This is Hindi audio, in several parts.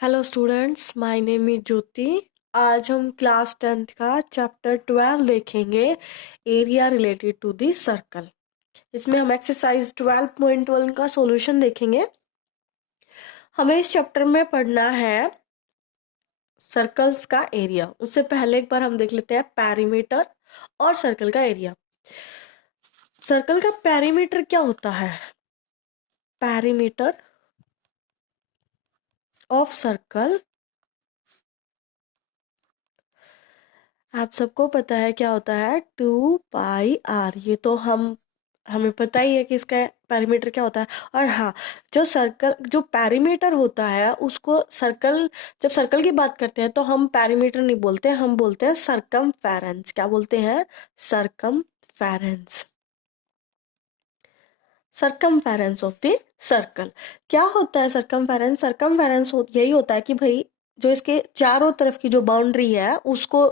Hello students, my name is Jyoti. आज हम क्लास 10th का चैप्टर 12 देखेंगे, area related to the circle. इसमें हम एक्सरसाइज 12.1 का सॉल्यूशन देखेंगे। हमें इस चैप्टर में पढ़ना है सर्कल्स का एरिया। उससे पहले एक बार हम देख लेते हैं पेरीमीटर और सर्कल का एरिया। सर्कल का पेरीमीटर क्या होता है? पेरीमीटर ऑफ सर्कल, आप सबको पता है क्या होता है, 2πr। ये तो हमें पता ही है कि इसका पेरीमीटर क्या होता है। और हाँ, जो पेरीमीटर होता है उसको जब सर्कल की बात करते हैं तो हम पेरीमीटर नहीं बोलते, हम बोलते हैं सरकमफेरेंस। क्या बोलते हैं? Circumference. Circumference of the circle. क्या होता है सरकमफेरेंस? सरकमफेरेंस यही होता है कि भाई जो इसके चारों तरफ की जो बाउंड्री है उसको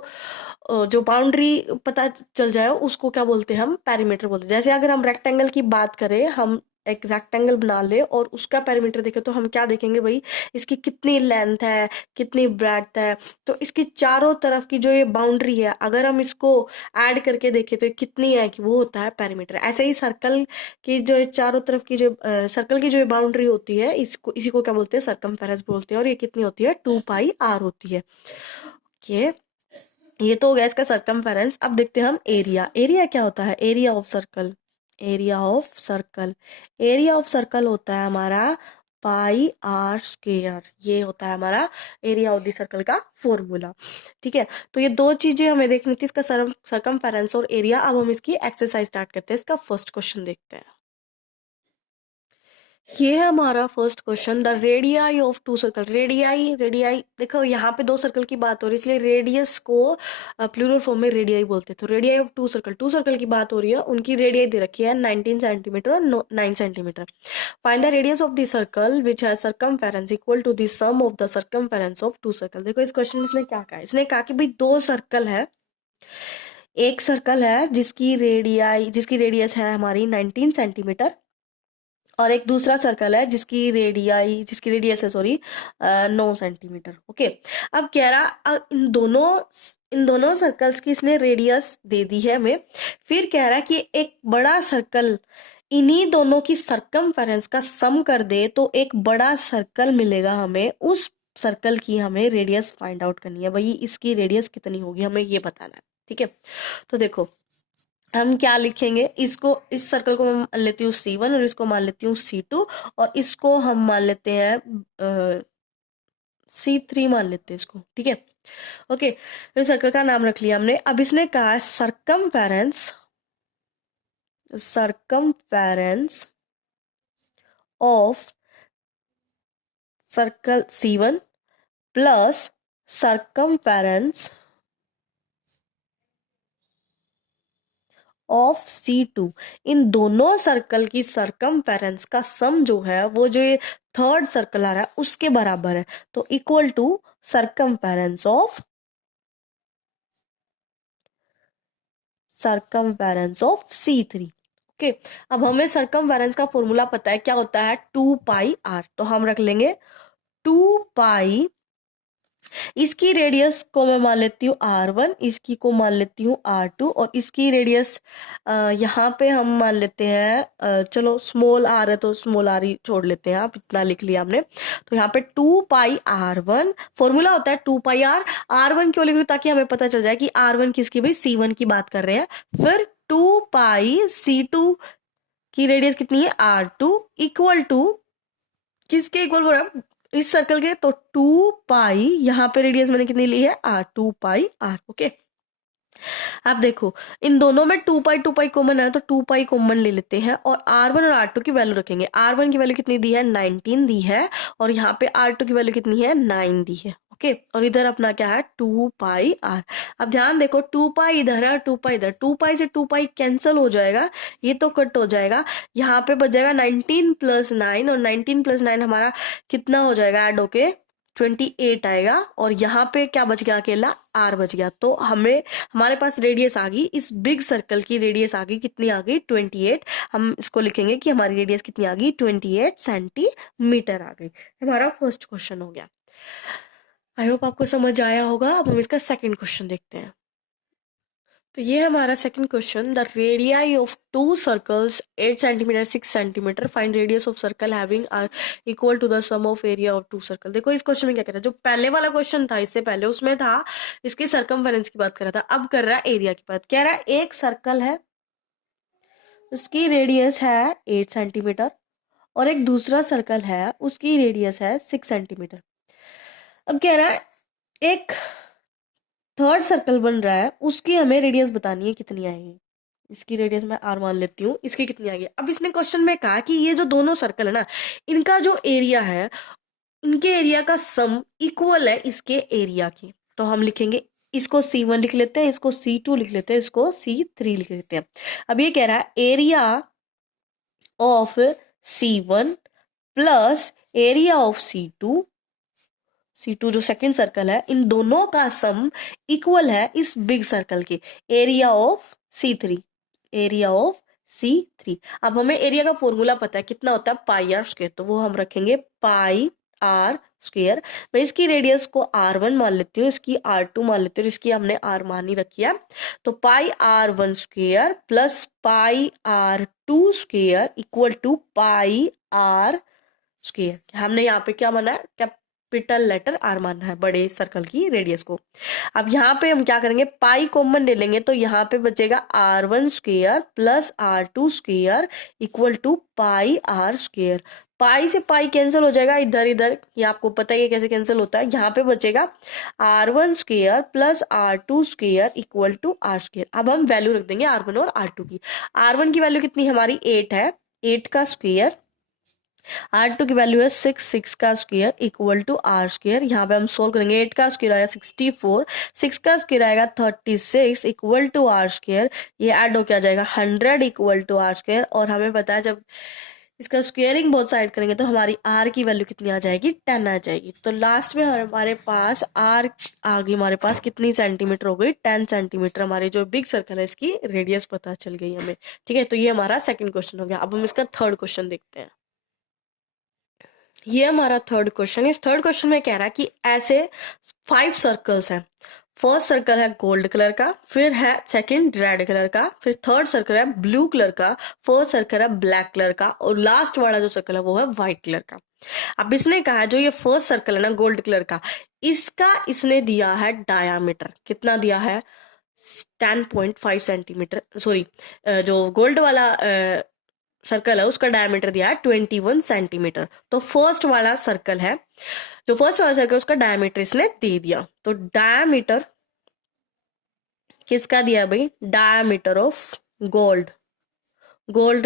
जो बाउंड्री पता चल जाए उसको क्या बोलते हैं? हम पेरीमीटर बोलते हैं। जैसे अगर हम रेक्टेंगल की बात करें, हम एक रेक्टेंगल बना ले और उसका पेरीमीटर देखें तो हम क्या देखेंगे भाई? इसकी कितनी लेंथ है, कितनी ब्रेड्थ है। तो इसकी चारों तरफ की जो ये बाउंड्री है, अगर हम इसको ऐड करके देखें तो ये कितनी है, कि वो होता है पेरीमीटर। ऐसे ही सर्कल की जो चारों तरफ की जो सर्कल की जो बाउंड्री होती है, इसी को क्या बोलते हैं? सरकमफेरेंस बोलते हैं। और ये कितनी होती है? 2πr होती है। ओके, ये तो हो गया इसका सरकमफेरेंस। अब देखते हैं हम एरिया। एरिया क्या होता है? Area of circle. Area of circle, area of circle होता है हमारा πr²। ये होता है हमारा एरिया ऑफ द सर्कल का फॉर्मूला। ठीक है, तो ये दो चीजें हमें देखनी थी, इसका सरकमफेरेंस और एरिया। अब हम इसकी एक्सरसाइज स्टार्ट करते हैं। इसका फर्स्ट क्वेश्चन देखते हैं। ये है हमारा first question, the radii of two circle. Radii, radii देखो यहाँ पे दो सर्कल की बात हो रही है, इसलिए रेडियस को प्लूरल फॉर्म में रेडियाई बोलते हैं। तो रेडियाई ऑफ टू सर्कल की बात हो रही है, उनकी रेडियाई दे रखी है 19 सेंटीमीटर और 9 centimetre. Find the radius of the circle which has circumference equal to the sum of the circumference of two circle. देखो इस क्वेश्चन में इसने क्या कहा? इसने कहा कि भाई दो सर्कल है, एक सर्कल है जिसकी रेडियस है हमारी 19 सेंटीमीटर, और एक दूसरा सर्कल है जिसकी रेडियस है 9 सेंटीमीटर। ओके, अब कह रहा इन दोनों सर्कल्स की इसने रेडियस दे दी है हमें। फिर कह रहा है कि एक बड़ा सर्कल इन्हीं दोनों की सरकमफेरेंस का सम कर दे तो एक बड़ा सर्कल मिलेगा हमें। उस सर्कल की हमें रेडियस फाइंड आउट करनी है। भाई इसकी रेडियस कितनी होगी हमें ये बताना है। ठीक है, तो देखो हम क्या लिखेंगे, इस सर्कल को मैं मान लेती हूँ C1 और इसको मान लेती हूँ C2 और इसको हम मान लेते हैं C3 मान लेते हैं इसको। ठीक है, ओके, तो सर्कल का नाम रख लिया हमने। अब इसने कहा circumference of circle C1 plus circumference of C2। इन दोनों सर्कल की सरकमफेरेंस का सम जो है वो जो ये थर्ड सर्कल आ रहा है उसके बराबर है, तो equal to circumference of C3। Okay, अब हमें सरकमफेरेंस का फॉर्मूला पता है, क्या होता है? 2πr। तो हम रख लेंगे 2π, इसकी रेडियस को मैं मान लेती हूँ R1, इसकी को मान लेती हूँ R2 और इसकी रेडियस यहाँ पे हम मान लेते हैं चलो स्मॉल r है तो स्मॉल r ही छोड़ लेते हैं, आप इतना लिख लिया हमने। तो यहाँ पे 2πr1 फॉर्मूला होता है 2πr। R1 क्यों लिख रही हूँ? ताकि हमें पता चल जाए कि R1 किसकी? भाई C1 की बात कर रहे हैं। फिर 2πC2 की रेडियस कितनी है? R2 इक्वल टू किसके इक्वल बोल रहा है? इस सर्कल के। तो 2π, यहाँ पे रेडियस मैंने कितनी ली है? R, 2πr। ओके, अब देखो इन दोनों में 2π कॉमन है तो 2π कॉमन ले लेते हैं और R1 और R2 की वैल्यू रखेंगे। R1 की वैल्यू कितनी दी है? 19 दी है, और यहाँ पे R2 की वैल्यू कितनी है? 9 दी है। ओके, और इधर अपना क्या है? 2πr। अब ध्यान देखो 2π इधर है, 2π इधर, 2π से 2π कैंसिल हो जाएगा, ये तो कट हो जाएगा। यहाँ पे बच जाएगा 19 + 9, और 19 + 9 हमारा कितना हो जाएगा ऐड होके? 28 आएगा। और यहाँ पे क्या बच गया? अकेला R बच गया। तो हमारे पास रेडियस आ गई, इस बिग सर्कल की रेडियस आ गई, कितनी आ गई? 28। हम इसको लिखेंगे कि हमारी रेडियस कितनी आ गई? 28 सेंटीमीटर आ गई। हमारा फर्स्ट क्वेश्चन हो गया। आई होप आपको समझ आया होगा। अब हम इसका सेकंड क्वेश्चन देखते हैं। तो ये हमारा second question, the radii of two circles 8 centimetre 6 centimetre, find radius of circle having equal to the sum of area of two circle. देखो इस क्वेश्चन में क्या कह रहा है, जो पहले वाला क्वेश्चन था इससे पहले उसमें था इसकी सर्कमफेरेंस की बात कर रहा था, अब कर रहा है एरिया की बात। कह रहा है एक सर्कल है, उसकी रेडियस है 8 सेंटीमीटर और एक दूसरा सर्कल है उसकी रेडियस है 6 सेंटीमीटर। अब कह रहा है एक थर्ड सर्कल बन रहा है, उसकी हमें रेडियस बतानी है कितनी आएगी। इसकी रेडियस मैं आर मान लेती हूँ, इसकी कितनी आएगी। अब इसने क्वेश्चन में कहा कि ये जो दोनों सर्कल है ना, इनका जो एरिया है, इनके एरिया का सम इक्वल है इसके एरिया की। तो हम लिखेंगे, इसको C1 लिख लेते हैं, इसको C2 लिख लेते हैं, इसको C3 लिख लेते हैं। अब ये कह रहा है area of C1 plus area of C2 जो सेकंड सर्कल है, इन दोनों का सम इक्वल है इस बिग सर्कल के एरिया ऑफ C3। अब हमें एरिया का फॉर्मूला पता है, कितना होता है पाई आर स्क्वायर, तो वो हम रखेंगे पाई आर स्क्वायर। मैं इसकी रेडियस को R1 मान लेती हूँ, इसकी R2 मान लेती हूँ, इसकी हमने R मान ही रखी है। तो pi R1 square plus pi R2 square equal to pi are square. हमने यहाँ पे क्या माना है, कैपिटल लेटर आर मानना है बड़े सर्कल की रेडियस को। अब यहाँ पे हम क्या करेंगे, पाई कॉमन ले लेंगे, तो यहाँ पे बचेगा R1 square plus R2 square equal to pi are square. Pi से पाई कैंसिल हो जाएगा इधर इधर, ये आपको पता ही है कैसे कैंसिल होता है। यहाँ पे बचेगा R1 square plus R2 square equal to R square. अब हम वैल्यू रख देंगे R1 और R2 की। R1 की वैल्यू कितनी हमारी 8 है, 8 का स्क्वायर, R2 की वैल्यू है 6, 6 का square equal to R square. यहाँ पे हम सोल्व करेंगे, 8 का स्क्वायर आएगा 64, 6 का स्क्वायर आएगा 36 इक्वल टू आर स्क्वायर। ये ऐड हो क्या जाएगा 100 इक्वल टू आर स्क्वायर। और हमें पता है जब इसका स्क्वेयरिंग बहुत साइड करेंगे तो हमारी आर की वैल्यू कितनी आ जाएगी, 10 आ जाएगी। तो लास्ट में हमारे पास आर आ गई, हमारे पास कितनी सेंटीमीटर हो गई, 10 सेंटीमीटर। हमारी जो बिग सर्कल है इसकी रेडियस पता चल गई हमें। ठीक है, तो ये हमारा सेकंड क्वेश्चन हो गया। अब हम इसका थर्ड क्वेश्चन देखते हैं। ये हमारा थर्ड क्वेश्चन। इस थर्ड क्वेश्चन में कह रहा है कि ऐसे 5 सर्कल्स हैं। फर्स्ट सर्कल है गोल्ड कलर का, फिर है सेकंड रेड कलर का, फिर थर्ड सर्कल है ब्लू कलर का, फोर्थ सर्कल है ब्लैक कलर का और लास्ट वाला जो सर्कल है वो है व्हाइट कलर का। अब इसने कहा जो ये फर्स्ट सर्कल है ना गोल्ड कलर का, इसका इसने दिया है डायामीटर, कितना दिया है 10.5 सेंटीमीटर। सॉरी, जो गोल्ड वाला सर्कल है उसका डायमीटर दिया है 21 सेंटीमीटर। तो फर्स्ट वाला सर्कल है, जो फर्स्ट वाला सर्कल उसका डायमीटर इसने दे दिया। तो डायमीटर किसका दिया भाई, डायमीटर ऑफ गोल्ड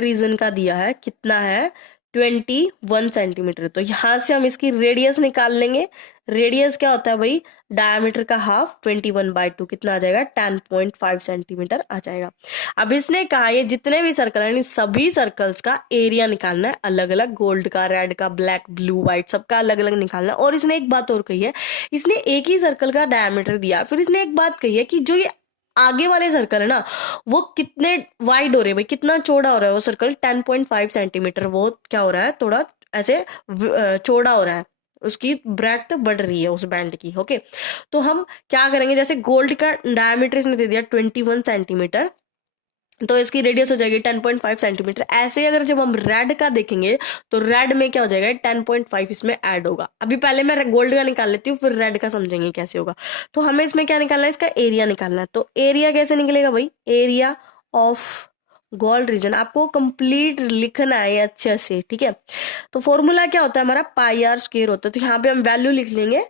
रीजन का दिया है, कितना है 21 सेंटीमीटर। तो यहां से हम इसकी रेडियस निकाल लेंगे। रेडियस क्या होता है भाई, डायमीटर का हाफ 21/2, कितना आ जाएगा 10.5 सेंटीमीटर आ जाएगा। अब इसने कहा ये जितने भी सर्कल हैं सभी सर्कल्स का एरिया निकालना है अलग अलग, गोल्ड का, रेड का, ब्लैक, ब्लू, व्हाइट, सबका अलग अलग निकालना है। और इसने एक बात और कही है, इसने एक ही सर्कल का डायमीटर दिया, फिर इसने एक बात कही है कि जो ये आगे वाले सर्कल है ना वो कितने वाइड हो रहे हैं भाई, कितना चौड़ा हो रहा है वो सर्कल, 10.5 सेंटीमीटर। वो क्या हो रहा है, थोड़ा ऐसे चौड़ा हो रहा है, उसकी ब्रेड्थ बढ़ रही है उस बैंड की। ओके, तो हम क्या करेंगे, जैसे गोल्ड का डायमीटर इसने दे दिया 21 सेंटीमीटर, तो इसकी रेडियस हो जाएगी 10.5 सेंटीमीटर। ऐसे अगर जब हम रेड का देखेंगे तो रेड में क्या हो जाएगा 10.5 इसमें ऐड होगा। अभी पहले मैं गोल्ड का निकाल लेती हूँ, फिर रेड का समझेंगे कैसे होगा। तो हमें इसमें क्या निकालना है, इसका एरिया निकालना है। तो एरिया कैसे निकलेगा भाई, एरिया ऑफ गोल्ड रीजन आपको कंप्लीट लिखना है अच्छे से, ठीक है। तो फॉर्मूला क्या होता है हमारा, पाई आर स्क्वायर होता है। तो यहाँ पे हम वैल्यू लिख लेंगे,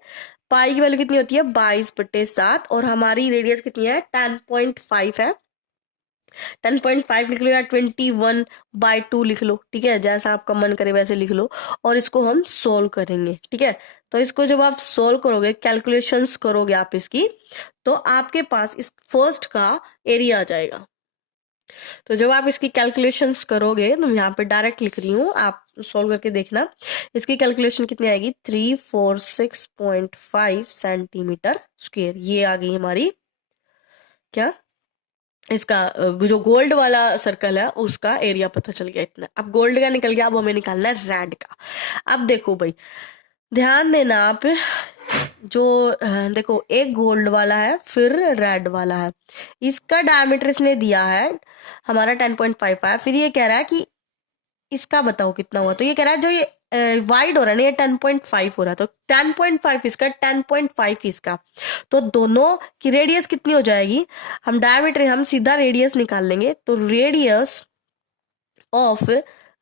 पाई की वैल्यू कितनी होती है 22/7 और हमारी रेडियस कितनी है 10.5 है। 10.5 लिख लो या 21/2 लिख लो, ठीक है, जैसा आपका मन करे वैसे लिख लो। और इसको हम सोल्व करेंगे, ठीक है। तो इसको जब आप सोल्व करोगे, कैलकुलेशंस करोगे आप इसकी, तो आपके पास इस फर्स्ट का एरिया आ जाएगा। तो जब आप इसकी कैलकुलेशंस करोगे, तो यहाँ पे डायरेक्ट लिख रही हूँ, आप सोल्व करके देखना। इसकी कैलकुलेशन कितनी आएगी 346.5 सेंटीमीटर स्क्वायर। ये आ गई हमारी क्या, इसका जो गोल्ड वाला सर्कल है उसका एरिया पता चल गया इतना। अब गोल्ड का निकल गया, अब हमें निकालना है रेड का। अब देखो भाई ध्यान देना आप, जो देखो एक गोल्ड वाला है फिर रेड वाला है, इसका डायमीटर इसने दिया है हमारा 10.5 है। फिर ये कह रहा है कि इसका बताओ कितना हुआ, तो ये कह रहा है जो ये वाइड हो रहा है ना ये 10.5 हो रहा है, तो 10.5 इसका 10.5 इसका, तो दोनों की रेडियस कितनी हो जाएगी, हम डायमीटर हम सीधा रेडियस निकाल लेंगे। तो रेडियस ऑफ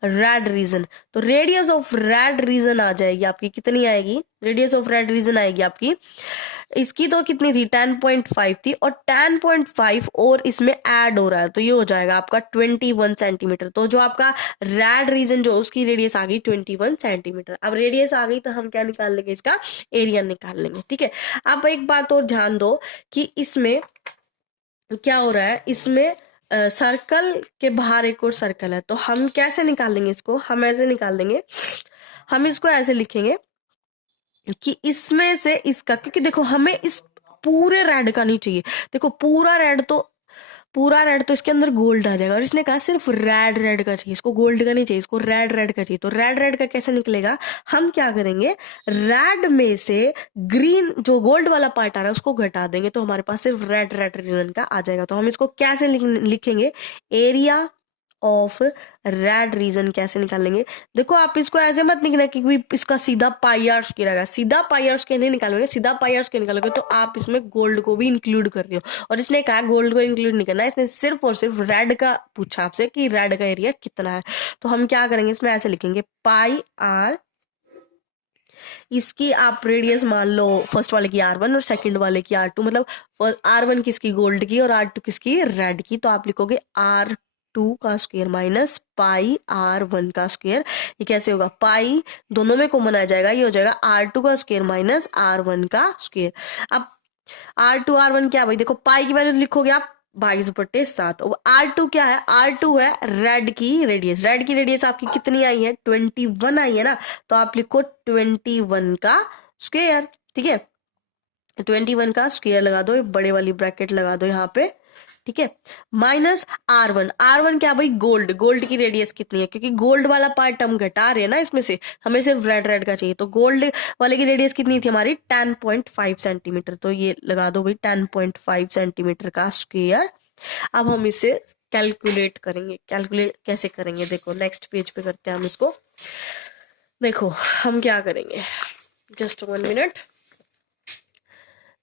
रेड रीजन, तो रेडियस ऑफ रेड रीजन आ जाएगी आपकी, कितनी आएगी, रेडियस ऑफ रेड रीजन आएगी आपकी, इसकी तो कितनी थी 10.5 थी, और 10.5 और इसमें ऐड हो रहा है तो ये हो जाएगा आपका 21 सेंटीमीटर। तो जो आपका रेड रीजन जो उसकी रेडियस आ गई 21 सेंटीमीटर। अब रेडियस आ गई तो हम क्या निकाल लेंगे, इसका एरिया निकाल लेंगे। ठीक है, अब एक बात और ध्यान दो कि इसमें क्या हो रहा है, इसमें सर्कल के बाहर एक और सर्कल है, तो हम कैसे निकालेंगे इसको, हम ऐसे निकाल लेंगे, हम इसको ऐसे लिखेंगे कि इसमें से इसका, क्योंकि देखो हमें इस पूरे रेड का नहीं चाहिए, देखो पूरा रेड तो इसके अंदर गोल्ड आ जाएगा, और इसने कहा सिर्फ रेड का चाहिए, इसको गोल्ड का नहीं चाहिए, इसको रेड का चाहिए। तो रेड का कैसे निकलेगा, हम क्या करेंगे, रेड में से ग्रीन जो गोल्ड वाला पार्ट आ रहा है उसको घटा देंगे, तो हमारे पास सिर्फ रेड रीजन का आ जाएगा। तो हम इसको कैसे लिखेंगे, एरिया ऑफ रेड रीजन कैसे निकालेंगे, देखो आप इसको ऐसे मत निकलना कि इसका सीधा पाई आर स्क्वायर आएगा, सीधा पाई आर स्क्वायर नहीं निकालोगे, सीधा पाई आर स्क्वायर निकालोगे तो आप इसमें गोल्ड को भी इंक्लूड कर रहे हो, और इसने कहा गोल्ड को इंक्लूड नहीं करना, इसने सिर्फ और सिर्फ रेड का पूछा आपसे कि रेड का एरिया कितना है। तो हम क्या करेंगे, इसमें ऐसे लिखेंगे पाई आर, इसकी आप रेडियस मान लो फर्स्ट वाले की R1 और सेकंड वाले की R2, मतलब R1 किसकी गोल्ड की और R2 किसकी रेड की, तो आप लिखोगे R2 का स्क्वायर माइनस पाई R1 का स्क्वायर। ये कैसे होगा, पाई दोनों में कॉमन आ जाएगा, ये हो जाएगा R2 का स्क्वायर माइनस R1 का स्क्वायर। अब R2 R1 क्या भाई, देखो पाई की वैल्यू लिखोगे आप 22/7, R2 क्या है, R2 है रेड की रेडियस आपकी कितनी आई है 21 आई है ना, तो आप लिखो 21 का स्क्वायर। ठीक है, 21 का स्क्वायर लगा दो, बड़े वाली ब्रैकेट लगा दो यहाँ पे। ठीक है, माइनस R1 क्या भाई, गोल्ड की रेडियस कितनी है, क्योंकि गोल्ड वाला पार्ट हम घटा रहे हैं ना इसमें से, हमें सिर्फ रेड का चाहिए, तो गोल्ड वाले की रेडियस कितनी थी हमारी 10.5 सेंटीमीटर, तो ये लगा दो भाई 10.5 सेंटीमीटर का स्क्वायर। अब हम इसे कैलकुलेट कैसे करेंगे, देखो नेक्स्ट पेज पे करते हैं हम इसको। देखो हम क्या करेंगे, जस्ट 1 मिनट,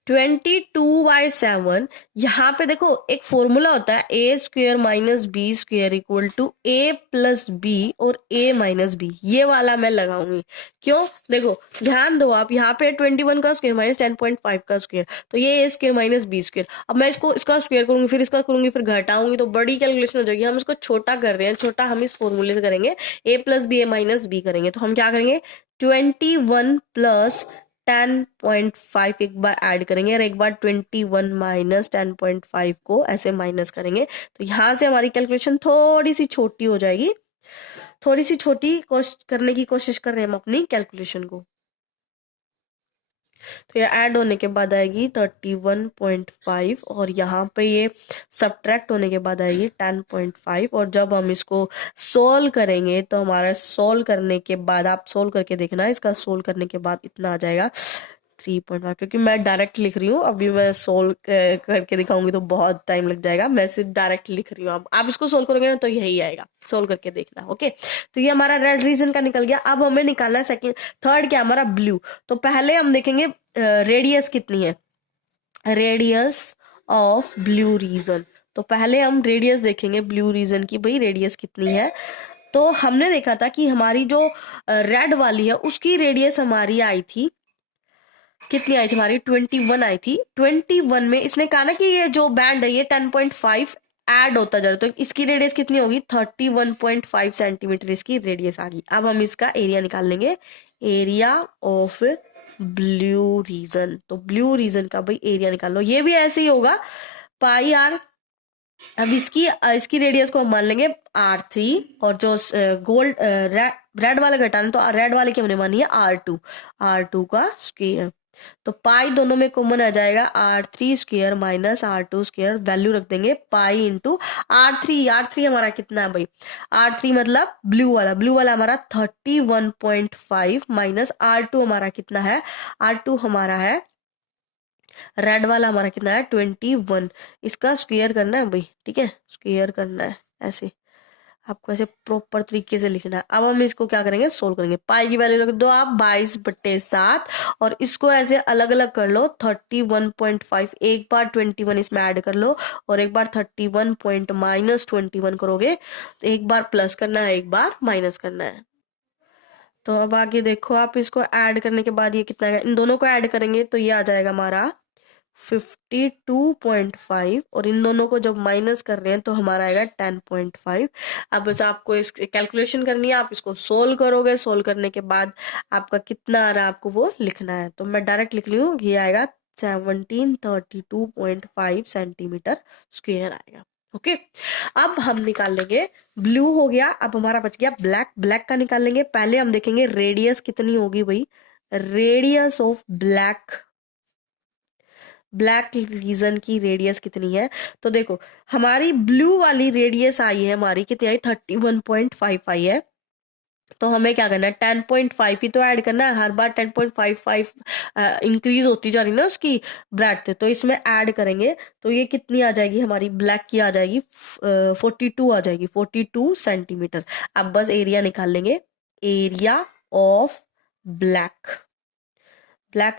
22/7, यहाँ पे देखो एक फॉर्मूला होता है a square minus B square equal to a plus B और a माइनस बी, ये वाला मैं लगाऊंगी। क्यों, देखो ध्यान दो आप, यहाँ पे 21 का स्क्वायर माइनस 10.5 का स्क्वायर, तो ये a square minus B square. अब मैं इसका स्क्वायर करूंगी, फिर इसका करूंगी, फिर घटाऊंगी, तो बड़ी कैलकुलेशन हो जाएगी। हम इसको छोटा कर रहे हैं, छोटा हम इस फॉर्मूले से करेंगे, a plus B a minus B करेंगे। तो हम क्या करेंगे, 21 प्लस 10.5 एक बार ऐड करेंगे और एक बार 21 माइनस 10.5 को ऐसे माइनस करेंगे, तो यहां से हमारी कैलकुलेशन थोड़ी सी छोटी हो जाएगी, थोड़ी सी छोटी करने की कोशिश कर रहे हैं हम अपनी कैलकुलेशन को। तो ये ऐड होने के बाद आएगी 31.5 और यहाँ पे ये सब्ट्रैक्ट होने के बाद आएगी 10.5, और जब हम इसको सोल्व करेंगे तो हमारा सोल्व करने के बाद, आप सोल्व करके देखना, इसका सोल्व करने के बाद इतना आ जाएगा 3.5, क्योंकि मैं डायरेक्ट लिख रही हूँ, अभी मैं सोल्व करके दिखाऊंगी तो बहुत टाइम लग जाएगा, मैं सिर्फ डायरेक्ट लिख रही हूँ। आप इसको सोल्व करोगे ना तो यही आएगा, सोल्व करके देखना। ओके, तो ये हमारा रेड रीजन का निकल गया। अब हमें निकालना है सेकंड, थर्ड क्या हमारा ब्लू। तो पहले हम देखेंगे रेडियस कितनी है, रेडियस ऑफ ब्लू रीजन। तो पहले हम रेडियस देखेंगे ब्लू रीजन की, भाई रेडियस कितनी है। तो हमने देखा था कि हमारी जो रेड वाली है उसकी रेडियस हमारी आई थी, कितनी आई थी हमारी 21 आई थी। 21 में इसने कहा ना कि ये जो बैंड है ये 10.5 ऐड होता जा रहा है, तो इसकी रेडियस कितनी होगी 31.5 सेंटीमीटर इसकी रेडियस आ गई। अब हम इसका एरिया निकाल लेंगे, एरिया ऑफ ब्लू रीजन। तो ब्लू रीजन का भाई एरिया निकाल लो, ये भी ऐसे ही होगा पाई आर। अब इसकी रेडियस को हम मान लेंगे R3, और जो रेड वाला घटाना तो रेड वाले की हमने मानी है R2 का स्क्वायर। तो पाई दोनों में कॉमन आ जाएगा, R3 square minus R2 square, value रख देंगे पाई इंटू R3 हमारा कितना है भाई, R3 मतलब ब्लू वाला हमारा 31.5 माइनस R2 हमारा कितना है, R2 हमारा है रेड वाला हमारा कितना है 21, इसका स्क्वायर करना है भाई, ठीक है, स्क्वायर करना है, ऐसे आपको ऐसे प्रॉपर तरीके से लिखना है। अब हम इसको क्या करेंगे, सोल्व करेंगे। पाई की वैल्यू रख दो आप 22/7 और इसको ऐसे अलग अलग कर लो 31.5, एक बार 21 इसमें ऐड कर लो और एक बार 31 पॉइंट माइनस 21 करोगे, तो एक बार प्लस करना है एक बार माइनस करना है। तो अब आगे देखो आप, इसको ऐड करने के बाद ये कितना है, इन दोनों को ऐड करेंगे तो ये आ जाएगा हमारा 52.5 और इन दोनों को जब माइनस कर रहे हैं तो हमारा आएगा 10.5। अब बस आपको इस कैलकुलेशन करनी है, आप इसको सोल्व करोगे, सोल्व करने के बाद आपका कितना आ रहा है आपको वो लिखना है। तो मैं डायरेक्ट लिख रही हूँ, ये आएगा 1732.5 सेंटीमीटर स्क्वायर आएगा। ओके, अब हम निकाल लेंगे, ब्लू हो गया, अब हमारा बच गया ब्लैक। ब्लैक का निकाल लेंगे, पहले हम देखेंगे रेडियस कितनी होगी भाई, रेडियस ऑफ ब्लैक रीजन की रेडियस कितनी है। तो देखो हमारी ब्लू वाली रेडियस आई है, हमारी कितनी आई 31.5 आई है, तो हमें क्या करना है 10.5 ही तो ऐड करना है, हर बार 10.55 इंक्रीज होती जा रही है ना उसकी ब्रेथ, तो इसमें ऐड करेंगे तो ये कितनी आ जाएगी हमारी ब्लैक की आ जाएगी 42 आ जाएगी, 42 सेंटीमीटर। अब बस एरिया निकाल लेंगे, एरिया ऑफ ब्लैक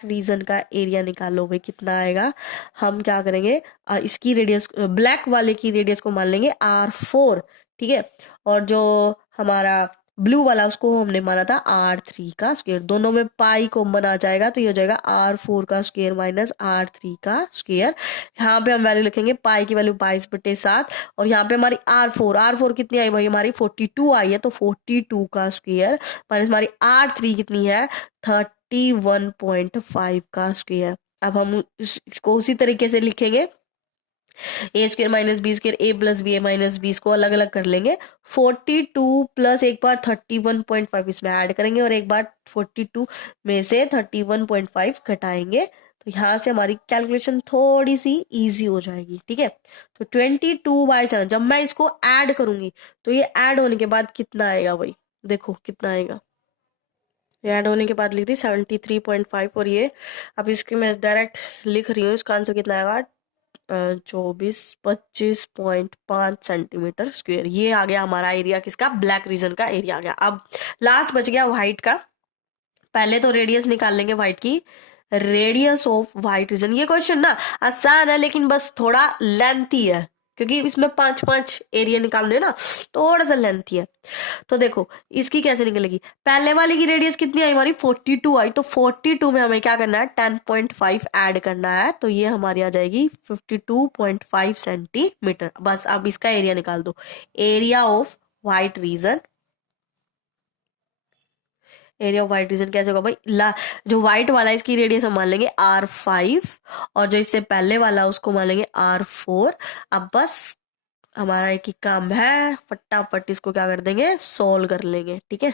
रीजन का एरिया निकालो भाई, कितना आएगा। हम क्या करेंगे, इसकी रेडियस, ब्लैक वाले की रेडियस को मान लेंगे R4, ठीक है, और जो हमारा ब्लू वाला उसको हमने माना था R3 का स्क्वायर, दोनों में पाई कॉमन आ जाएगा तो ये हो जाएगा R4 का स्क्वायर माइनस R3 का स्क्वायर। यहाँ पे हम वैल्यू लिखेंगे, पाई की वैल्यू 22/7 और यहाँ पे हमारी R4 कितनी आई भाई, हमारी 42 आई है, तो 42 का स्क्वायर माइनस हमारी R3 कितनी है 31.5 का स्क्वायर। अब हम इसको उसी तरीके से लिखेंगे, ए स्क्वायर माइनस बी स्क्वायर, ए प्लस बी ए माइनस बी, इसको अलग अलग कर लेंगे। 42 प्लस एक बार 31.5 इसमें ऐड करेंगे और एक बार 42 में से 31.5 घटाएंगे, तो यहाँ से हमारी कैलकुलेशन थोड़ी सी इजी हो जाएगी, ठीक है। तो 22/7 जब मैं इसको ऐड करूंगी तो ये ऐड होने के बाद कितना आएगा भाई, देखो कितना आएगा, ऐड होने के बाद लिख दी 73.5 और ये अब इसकी मैं डायरेक्ट लिख रही हूँ, इसका आंसर कितना आएगा 25.5 सेंटीमीटर स्क्वायर। ये आ गया हमारा एरिया किसका, ब्लैक रीजन का एरिया आ गया। अब लास्ट बच गया व्हाइट का, पहले तो रेडियस निकाल लेंगे व्हाइट की, रेडियस ऑफ व्हाइट रीजन। ये क्वेश्चन ना आसान है लेकिन बस थोड़ा लेंथी है, क्योंकि इसमें 5 एरिया निकालने हैं ना, थोड़ा सा लेंथी है। तो देखो इसकी कैसे निकलेगी, पहले वाले की रेडियस कितनी आई हमारी 42 आई, तो 42 में हमें क्या करना है 10.5 ऐड करना है, तो ये हमारी आ जाएगी 52.5 सेंटीमीटर। बस अब इसका एरिया निकाल दो, area of white region, area of white region कैसे होगा भाई, जो व्हाइट वाला है इसकी रेडियस हम मान लेंगे R5 और जो इससे पहले वाला उसको मान लेंगे R4। अब बस हमारा एक ही काम है, फटाफट इसको क्या कर देंगे सोल्व कर लेंगे, ठीक है।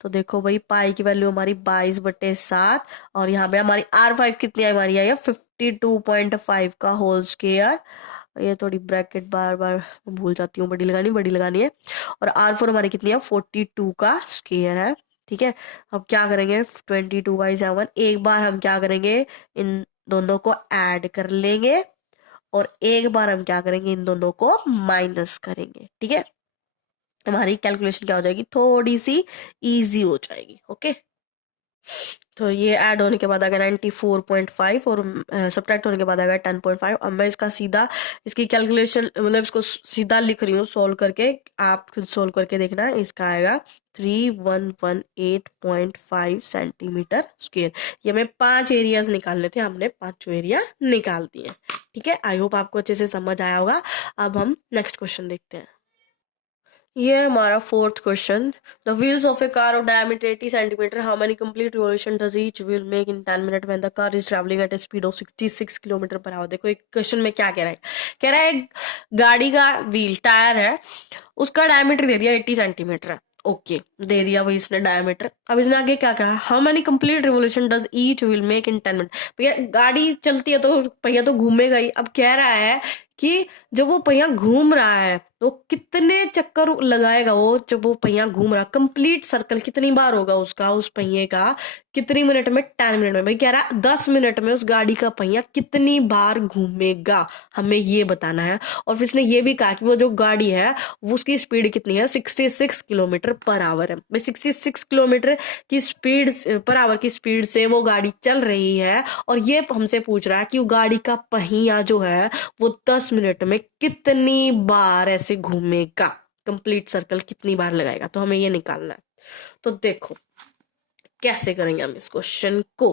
तो देखो भाई पाई की वैल्यू हमारी 22/7 और यहाँ पे हमारी R5 कितनी आई, हमारी आई है 52.5 का होल स्क्वायर, ये थोड़ी ब्रैकेट बार बार भूल जाती हूँ, बड़ी लगानी है, और R4 हमारी कितनी है 42 का स्क्वायर है, ठीक है। अब क्या करेंगे 22/7, एक बार हम क्या करेंगे इन दोनों को ऐड कर लेंगे और एक बार हम क्या करेंगे इन दोनों को माइनस करेंगे, ठीक है। हमारी कैलकुलेशन क्या हो जाएगी, थोड़ी सी इजी हो जाएगी, ओके। तो ये ऐड होने के बाद आ गया 94.5 और सब्ट्रैक्ट होने के बाद आ गया 10.5। अब मैं इसका सीधा इसकी कैलकुलेशन मतलब इसको सीधा लिख रही हूँ सोल्व करके, आप खुद सोल्व करके देखना, इसका आएगा 3118.5 सेंटीमीटर स्क्वायर। ये हमें 5 एरियाज निकालने थे, हमने 5 एरिया निकाल दिए, ठीक है। आई होप आपको अच्छे से समझ आया होगा। अब हम नेक्स्ट क्वेश्चन देखते हैं। ये है हमारा 4th question, the wheels of A car of diameter 80 centimetre, how many complete revolution does each wheel make in 10 minute when the car is travelling eight A speed of 66 kilometre per hour. देखो एक क्वेश्चन में क्या कह रहा है, कह रहा है गाड़ी का व्हील टायर है, उसका डायमीटर दे दिया 80 सेंटीमीटर है ओके दे दिया भाई इसने डायमीटर। अब इसने आगे क्या कहा, how many complete revolution does each wheel make in 10 minute. भैया गाड़ी चलती है तो पहिया तो घूमेगा ही। अब कह रहा है कि जब वो पहिया घूम रहा है तो कितने चक्कर लगाएगा वो, जब वो पहिया घूम रहा, कंप्लीट सर्कल कितनी बार होगा उसका, उस पहिए का कितनी मिनट में, 10 मिनट में। भाई कह रहा है 10 मिनट में उस गाड़ी का पहिया कितनी बार घूमेगा, हमें ये बताना है। और फिर इसने ये भी कहा कि वो जो गाड़ी है वो उसकी स्पीड कितनी है, 66 किलोमीटर पर आवर है। भाई 66 किलोमीटर की स्पीड पर आवर की स्पीड से वो गाड़ी चल रही है, और ये हमसे पूछ रहा है कि वो गाड़ी का पहिया जो है वो 10 मिनट में कितनी बार ऐसे घूमेगा, कंप्लीट सर्कल कितनी बार लगाएगा, तो हमें ये निकालना है। तो देखो कैसे करेंगे हम इस क्वेश्चन को।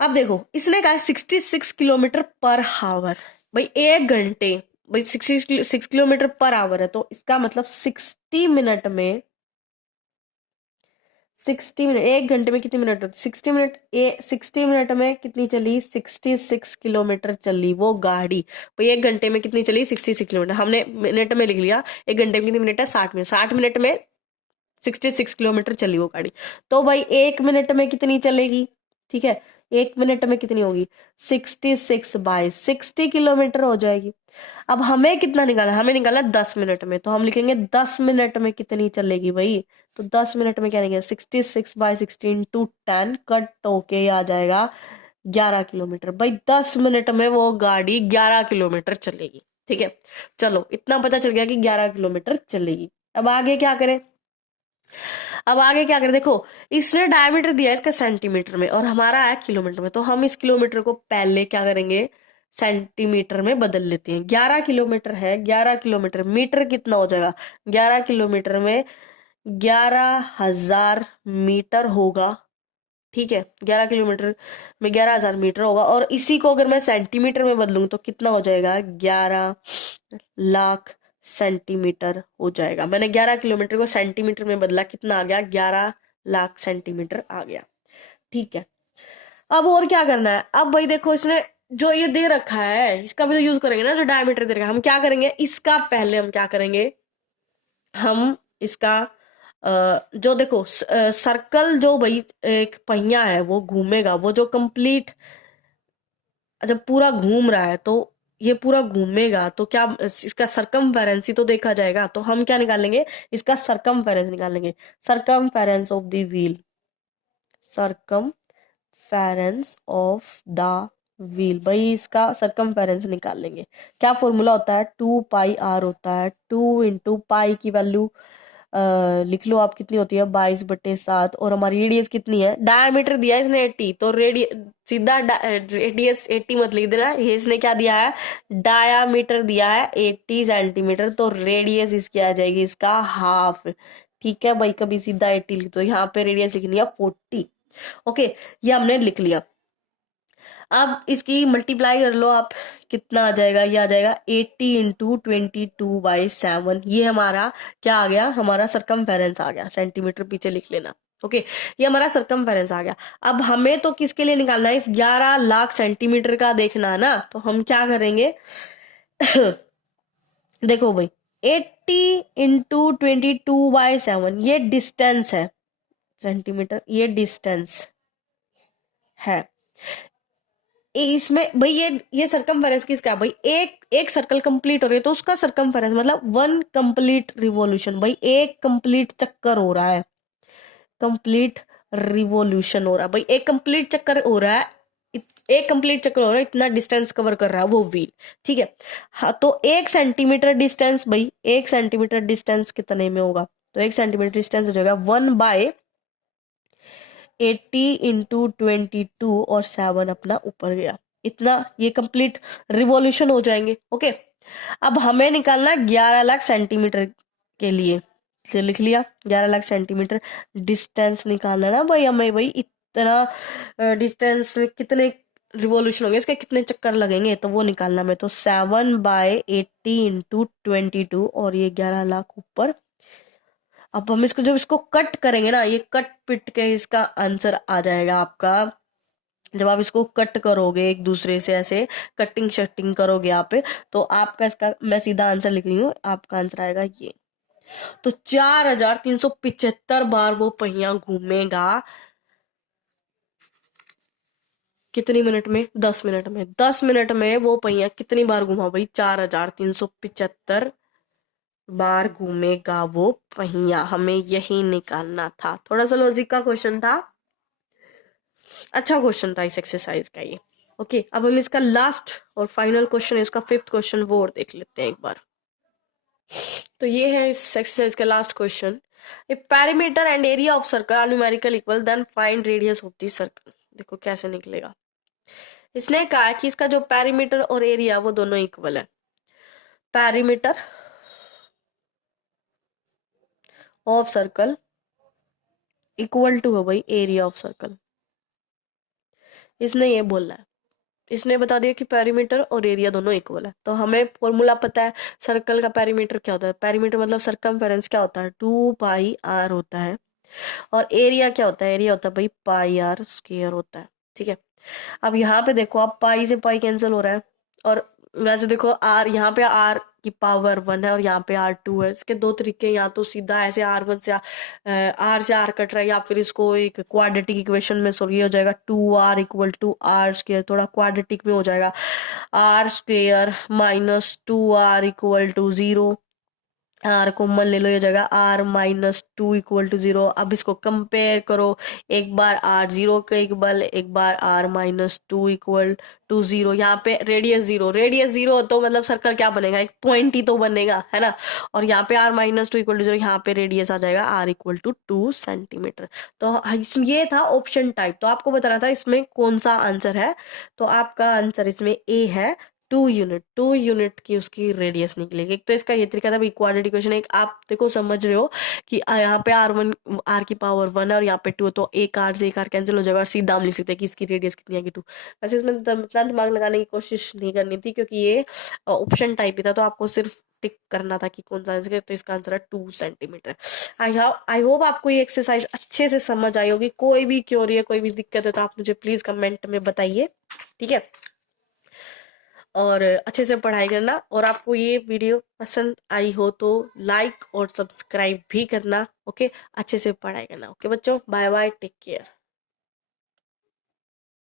अब देखो इसने कहा 66 किलोमीटर पर आवर, भाई 1 घंटे, भाई 66 किलोमीटर पर आवर है, तो इसका मतलब 60 मिनट में, 60 मिनट, 1 घंटे में कितने मिनट, 60 मिनट, 60 मिनट में कितनी चली, 66 किलोमीटर चली वो गाड़ी। भाई 1 घंटे में कितनी चली, 66 किलोमीटर, हमने मिनट में लिख लिया। 1 घंटे में कितनी मिनट है, 60 मिनट, 60 मिनट में 66 किलोमीटर चली वो गाड़ी। तो भाई 1 मिनट में कितनी चलेगी, ठीक है, 1 मिनट में कितनी होगी, 66/60 किलोमीटर हो जाएगी। अब हमें कितना निकालना, हमें निकालना 10 मिनट में, तो हम लिखेंगे 10 मिनट में कितनी चलेगी भाई। तो 10 मिनट में क्या लिखेंगे, 66/16 × 10 कट होके आ जाएगा 11 किलोमीटर। भाई 10 मिनट में वो गाड़ी 11 किलोमीटर चलेगी। ठीक है, चलो इतना पता चल गया कि 11 किलोमीटर चलेगी। अब आगे क्या करें, अब आगे क्या करें, देखो इसने डायमीटर दिया है इसका सेंटीमीटर में और हमारा है किलोमीटर में, तो हम इस किलोमीटर को पहले क्या करेंगे, सेंटीमीटर में बदल लेते हैं। 11 किलोमीटर है, 11 किलोमीटर मीटर कितना हो जाएगा, 11 किलोमीटर में 11,000 मीटर होगा। ठीक है, 11 किलोमीटर में 11,000 मीटर होगा, और इसी को अगर मैं सेंटीमीटर में बदलूं तो कितना हो जाएगा, 11 लाख सेंटीमीटर हो जाएगा। मैंने 11 किलोमीटर को सेंटीमीटर में बदला, कितना आ गया, 11 लाख सेंटीमीटर आ गया। ठीक है, अब और क्या करना है, अब भाई देखो इसने जो ये दे रखा है इसका भी तो यूज करेंगे ना, जो डायमीटर दे रखा है। हम क्या करेंगे, इसका पहले हम क्या करेंगे, हम इसका जो देखो सर्कल जो भाई एक पहिया है वो घूमेगा, वो जो कंप्लीट जब पूरा घूम रहा है तो ये पूरा घूमेगा, तो क्या इसका सरकमफेरेंस ही तो देखा जाएगा। तो हम क्या निकालेंगे, इसका सरकमफेरेंस निकालेंगे, circumference of the wheel, circumference of the wheel. भाई इसका सरकमफेरेंस निकाल लेंगे। क्या फॉर्मूला होता है, 2πr होता है, 2 × की वैल्यू लिख लो आप, कितनी होती है, 22/7। और हमारी रेडियस कितनी है, डायमीटर दिया है इसने 80, तो सीधा रेडियस 80 मत लिख देना, ये इसने क्या दिया है, डायामीटर दिया है 80 सेंटीमीटर, तो रेडियस इसकी आ जाएगी इसका हाफ। ठीक है भाई, कभी सीधा 80 लिख दो, यहाँ पे रेडियस लिखनी है 40। ओके, ये हमने लिख लिया। अब इसकी मल्टीप्लाई कर लो आप, कितना आ जाएगा, ये आ जाएगा 80 × 22/7। ये हमारा क्या आ गया, हमारा सरकमफेरेंस आ गया, सेंटीमीटर पीछे लिख लेना। ओके, ये हमारा सरकमफेरेंस आ गया। अब हमें तो किसके लिए निकालना है, इस 11 लाख सेंटीमीटर का देखना है ना, तो हम क्या करेंगे देखो भाई 80 × 22/7 ये डिस्टेंस है, सेंटीमीटर ये डिस्टेंस है। इसमें भाई ये सरकमफेरेंस किसका, भाई एक एक सर्कल कंप्लीट हो रही है तो उसका सरकमफेरेंस मतलब 1 कंप्लीट रिवॉल्यूशन। भाई एक कंप्लीट चक्कर हो रहा है, कंप्लीट रिवॉल्यूशन हो रहा है, भाई एक कंप्लीट चक्कर हो रहा है, एक कंप्लीट चक्कर हो रहा है, इतना डिस्टेंस कवर कर रहा है वो व्हील। ठीक है, हाँ तो 1 सेंटीमीटर डिस्टेंस, भाई 1 सेंटीमीटर डिस्टेंस कितने में होगा, तो 1 सेंटीमीटर डिस्टेंस हो जाएगा 1/80 × 22 और 7 अपना ऊपर गया, इतना ये कंप्लीट रिवॉल्यूशन हो जाएंगे। ओके, अब हमें निकालना 11 लाख सेंटीमीटर के लिए, तो लिख लिया 11 लाख सेंटीमीटर डिस्टेंस निकालना ना भाई हमें, भाई इतना डिस्टेंस में कितने रिवॉल्यूशन होंगे, इसके कितने चक्कर लगेंगे, तो वो निकालना में, तो 7/80 × 22 और ये 11 लाख ऊपर। अब हम इसको जब इसको कट करेंगे ना, ये कट पिट के इसका आंसर आ जाएगा आपका। जब आप इसको कट करोगे एक दूसरे से, ऐसे कटिंग शटिंग करोगे आप, तो आपका इसका मैं सीधा आंसर लिख रही हूँ, आपका आंसर आएगा ये। तो 4375 बार वो पहिया घूमेगा। कितनी मिनट में? 10 मिनट में। 10 मिनट में वो पहिया कितनी बार घुमा भाई? 4375 बार घूमेगा वो पहिया। हमें यही निकालना था। थोड़ा सा लॉजिक का क्वेश्चन था, अच्छा क्वेश्चन था इस एक्सरसाइज का ये। ओके, अब हम इसका लास्ट और फाइनल क्वेश्चन, इसका 5th क्वेश्चन, वो और देख लेते हैं एक बार। तो ये है इस एक्सरसाइज का last question. If perimeter and area of circle are numerical equal then find radius of the circle. देखो कैसे निकलेगा। इसने कहा कि इसका जो पेरीमीटर और एरिया वो दोनों इक्वल है। Perimeter of circle equal to है भाई एरिया ऑफ सर्कल। इसने ये बोला है, इसने बता दिया कि पेरीमीटर और एरिया दोनों इक्वल है। तो हमें फॉर्मूला पता है सर्कल का पेरीमीटर क्या होता है। पेरीमीटर मतलब सरकमफेरेंस क्या होता है? 2πr होता है। और एरिया क्या होता है? एरिया होता है भाई πr² होता है। ठीक है, अब यहाँ पे देखो आप पाई से पाई कैंसिल हो रहा है। और वैसे देखो आर, यहाँ पे आर की पावर 1 है और यहाँ पे R2 है। इसके दो तरीके, या तो सीधा ऐसे R1 से आर से आर कट रहा है, या फिर इसको एक क्वाड्रेटिक इक्वेशन में सॉल्व हो जाएगा। 2r इक्वल टू r², थोड़ा क्वाड्रेटिक में हो जाएगा r² minus 2r equal to 0। R common ले लो, ये जगह r-2 इक्वल टू 0। अब इसको कंपेयर करो, एक बार r0 का इक्वल, एक बार r-2 इक्वल टू 0। यहाँ पे रेडियस 0, रेडियस 0 तो मतलब सर्कल क्या बनेगा? एक पॉइंट ही तो बनेगा, है ना। और यहाँ पे r-2 इक्वल टू 0, यहाँ पे रेडियस आ जाएगा r इक्वल टू 2 सेंटीमीटर। तो ये था ऑप्शन टाइप। तो आपको बताना था इसमें कौन सा आंसर है। तो आपका आंसर इसमें ए है, 2 यूनिट की उसकी रेडियस निकलेगी। एक तो इसका ये तरीका था भाई क्वाड्रेटिक इक्वेशन। एक आप देखो समझ रहे हो कि यहाँ पे r1 r की पावर 1 है और यहाँ पे 2, तो एक r से एक r कैंसिल हो जाएगा और सीधा हम लिख सकते हैं कि इसकी रेडियस कितनी आएगी 2। वैसे इसमें इतना दिमाग लगाने की कोशिश नहीं करनी थी क्योंकि ये ऑप्शन टाइप ही था। तो आपको सिर्फ टिक करना था कि कौन सा आंसर। तो इसका आंसर है 2 सेंटीमीटर। आई होप आपको ये एक्सरसाइज अच्छे से समझ आई होगी। कोई भी क्वेरी है, कोई भी दिक्कत है तो आप मुझे प्लीज कमेंट में बताइए, ठीक है। और अच्छे से पढ़ाई करना। और आपको ये वीडियो पसंद आई हो तो लाइक और सब्सक्राइब भी करना। ओके, अच्छे से पढ़ाई करना। ओके बच्चों, बाय बाय, टेक केयर।